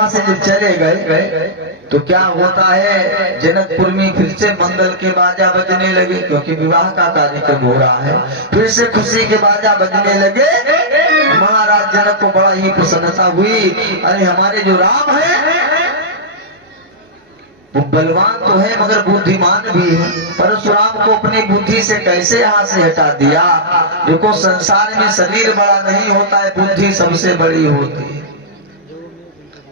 वहां से जब चले गए तो क्या होता है, जनकपुर में फिर से मंगल के बाजा बजने लगे, क्योंकि विवाह का कार्यक्रम हो रहा है। फिर से खुशी के बाजा बजने लगे। महाराज जनक को बड़ा ही प्रसन्नता हुई। अरे हमारे जो राम है वो बलवान तो है मगर बुद्धिमान भी है। परशुराम को अपनी बुद्धि से कैसे हाथ से हटा दिया। देखो संसार में शरीर बड़ा नहीं होता है, बुद्धि सबसे बड़ी होती है।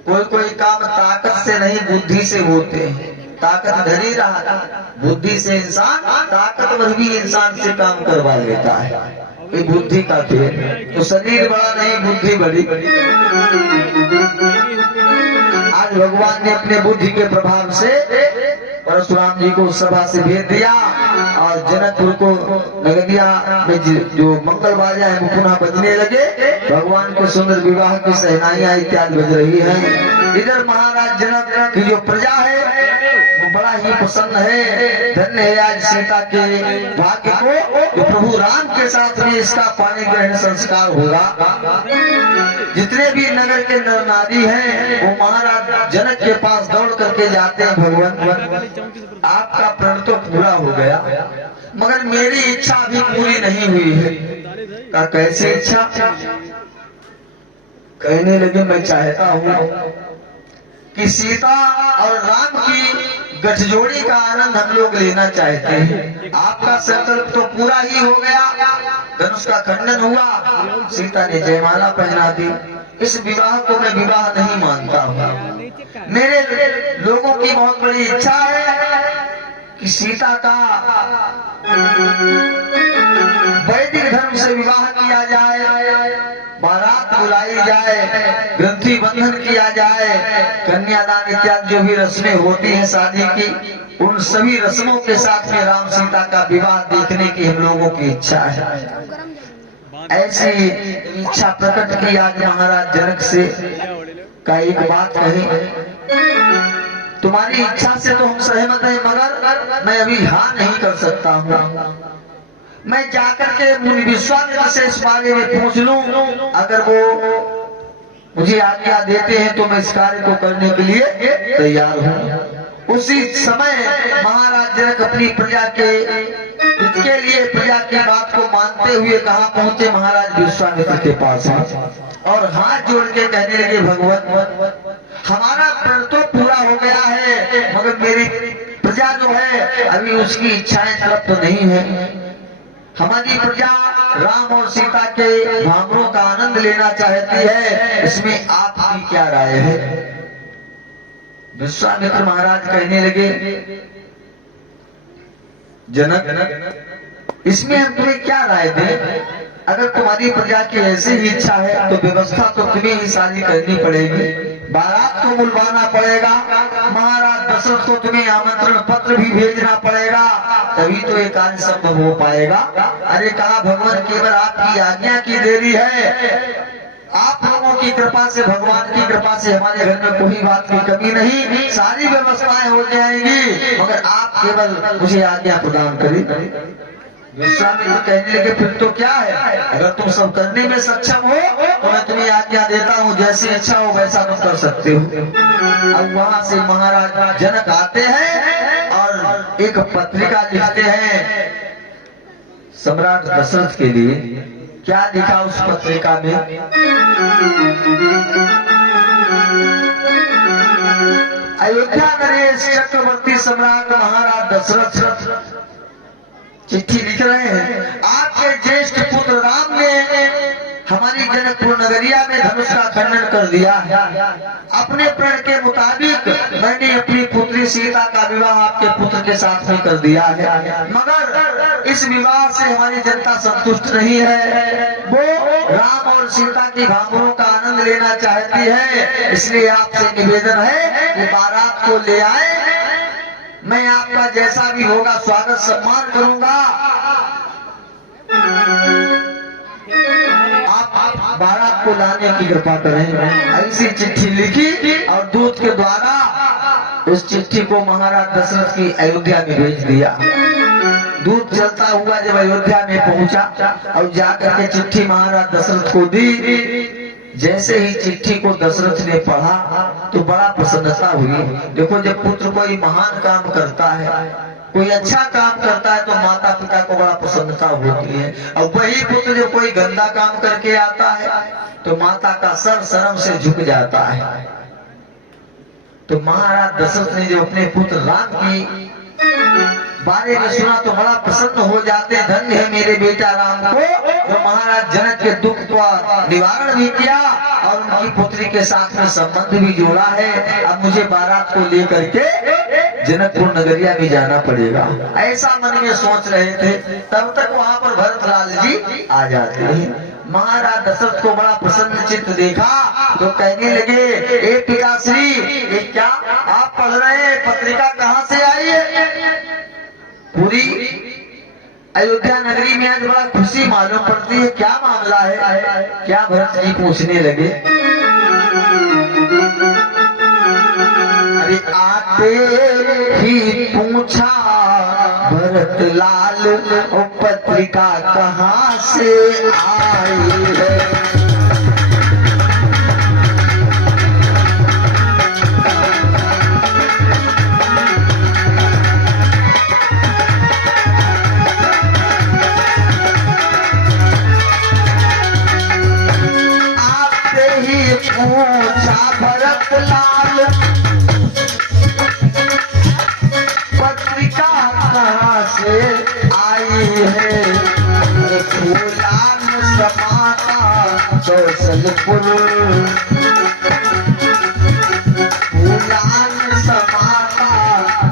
कोई कोई काम ताकत से नहीं बुद्धि से होते हैं। ताकत धर ही रहा, बुद्धि से इंसान ताकतवर भी इंसान से काम करवा लेता है। ये बुद्धि का खेल। तो शरीर बड़ा नहीं, बुद्धि बड़ी। आज भगवान ने अपने बुद्धि के प्रभाव से परशुराम जी को सभा से भेज दिया और जनकपुर को नगरिया में जो मंगल बाजा है वो पुनः बजने लगे। भगवान के सुंदर विवाह की सहनाइयां इत्यादि बज रही हैं। इधर महाराज जनक की जो प्रजा है वो बड़ा ही प्रसन्न है। धन्य है आज सीता के भाग्य को कि प्रभु राम के साथ में इसका पानी ग्रहण संस्कार होगा। जितने भी नगर के नर नारी हैं वो महाराज जनक के पास दौड़ करके जाते हैं। भगवान आपका प्रण तो पूरा हो गया मगर मेरी इच्छा अभी पूरी नहीं हुई है। का कैसी इच्छा? कहने लगे मैं चाहता हूँ कि सीता और राम की गठजोड़ी का आनंद हम लोग लेना चाहते हैं। आपका संकल्प तो पूरा ही हो गया, धनुष का खंडन हुआ, सीता ने जयमाला पहना दी। इस विवाह को मैं विवाह नहीं मानता हूँ। मेरे लोगों की बहुत बड़ी इच्छा है कि सीता का वैदिक धर्म से विवाह किया जाए, बारात बुलाई जाए, ग्रंथि बंधन किया जाए, कन्यादान इत्यादि जो भी रस्में होती हैं शादी की, उन सभी रस्मों के साथ में राम सीता का विवाह देखने की हम लोगों की इच्छा है। ऐसी इच्छा प्रकट की आज महाराज जनक से। का एक बात कही, तुम्हारी इच्छा से तो हम सहमत हैं मगर मैं अभी हाँ नहीं कर सकता हूँ। मैं जाकर के मुनि विश्वामित्र से इस बारे में पूछ लूं, अगर वो मुझे आज्ञा देते हैं तो मैं इस कार्य को करने के लिए तैयार हूँ। उसी समय महाराज जनक अपनी प्रजा के इसके लिए प्रजा की बात को मानते हुए कहाँ पहुँचे? महाराज विश्वामित्र के पास और हाथ जोड़ के कहने लगे, भगवान हमारा प्रण तो पूरा हो गया है मगर मेरी प्रजा जो है अभी उसकी इच्छाएं तृप्त नहीं है। हमारी प्रजा राम और सीता के भावों का आनंद लेना चाहती है, इसमें आपकी क्या राय है? विश्वामित्र महाराज कहने लगे, जनक इसमें हम तुम्हें क्या राय दें? अगर तुम्हारी प्रजा की ऐसी ही इच्छा है तो व्यवस्था तो तुम्हें ही सारी करनी पड़ेगी। बारात को बुलवाना पड़ेगा, महाराज दशरथ को तुम्हें आमंत्रण पत्र भी भेजना पड़ेगा, तभी तो ये कार्य संभव हो पाएगा। अरे कहा भगवान केवल आपकी आज्ञा की देरी है। आप लोगों की कृपा से, भगवान की कृपा से हमारे घर में कोई बात की कमी नहीं, सारी व्यवस्थाएं हो जाएंगी मगर आप केवल मुझे आज्ञा प्रदान करें। विश्वामित्र कहने लगे, फिर तो क्या है, अगर तुम सब करने में सक्षम हो तो मैं तुम्हें आज्ञा देता हूँ, जैसी इच्छा हो वैसा तुम कर सकते हो। अब वहां से महाराज जनक आते हैं और एक पत्रिका लिखते हैं सम्राट दशरथ के लिए। क्या लिखा उस पत्रिका में? अयोध्या नरेश चक्रवर्ती सम्राट महाराज दशरथ चिट्ठी लिख रहे हैं, आपके ज्येष्ठ पुत्र राम ने हमारी जनकपुर नगरिया में धनुष का खंडन कर दिया है। अपने प्रण के मुताबिक मैंने अपनी पुत्री सीता का विवाह आपके पुत्र के साथ में कर दिया है, मगर इस विवाह से हमारी जनता संतुष्ट नहीं है। वो राम और सीता की भावों का आनंद लेना चाहती है, इसलिए आपसे निवेदन है कि बारात को ले आए। मैं आपका जैसा भी होगा स्वागत सम्मान करूंगा। आप बारात को लाने की कृपा करें। ऐसी चिट्ठी लिखी और दूत के द्वारा उस चिट्ठी को महाराज दशरथ की अयोध्या में भेज दिया। दूत चलता हुआ जब अयोध्या में पहुंचा और जाकर के चिट्ठी महाराज दशरथ को दी जैसे ही चिट्ठी को दशरथ ने पढ़ा तो बड़ा प्रसन्नता हुई। देखो, जब पुत्र कोई महान काम करता है, कोई अच्छा काम करता है, तो माता पिता को बड़ा प्रसन्नता होती है। और वही पुत्र जो कोई गंदा काम करके आता है तो माता का सर शर्म से झुक जाता है। तो महाराज दशरथ ने जो अपने पुत्र राम की बारे में सुना तो बड़ा प्रसन्न हो जाते, धन्य है मेरे बेटा राम को। तो महाराज जनक के दुख का निवारण भी किया और उनकी पुत्री के साथ में संबंध भी जोड़ा है। अब मुझे बारात को लेकर के जनकपुर नगरिया में जाना पड़ेगा, ऐसा मन में सोच रहे थे। तब तक वहां पर भरतलाल जी आ जाते हैं। महाराज दशरथ को बड़ा प्रसन्न चित्त देखा तो कहने लगे, ए पिताश्री, ये क्या आप पढ़ रहे हैं? पत्रिका कहाँ से आई है? पूरी अयोध्या नगरी में आज बड़ा खुशी मालूम पड़ती है, क्या मामला है? क्या भरत जी पूछने लगे। अरे आते ही पूछा भरत लाल, पत्रिका कहाँ से आई है? पूछा भरत लाल, पत्रिका कहाँ से आई है? फूलान समाता कौशलपुर, फूलान समाता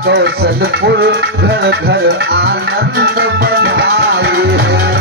कौशलपुर, घर घर आनंद बधाई है।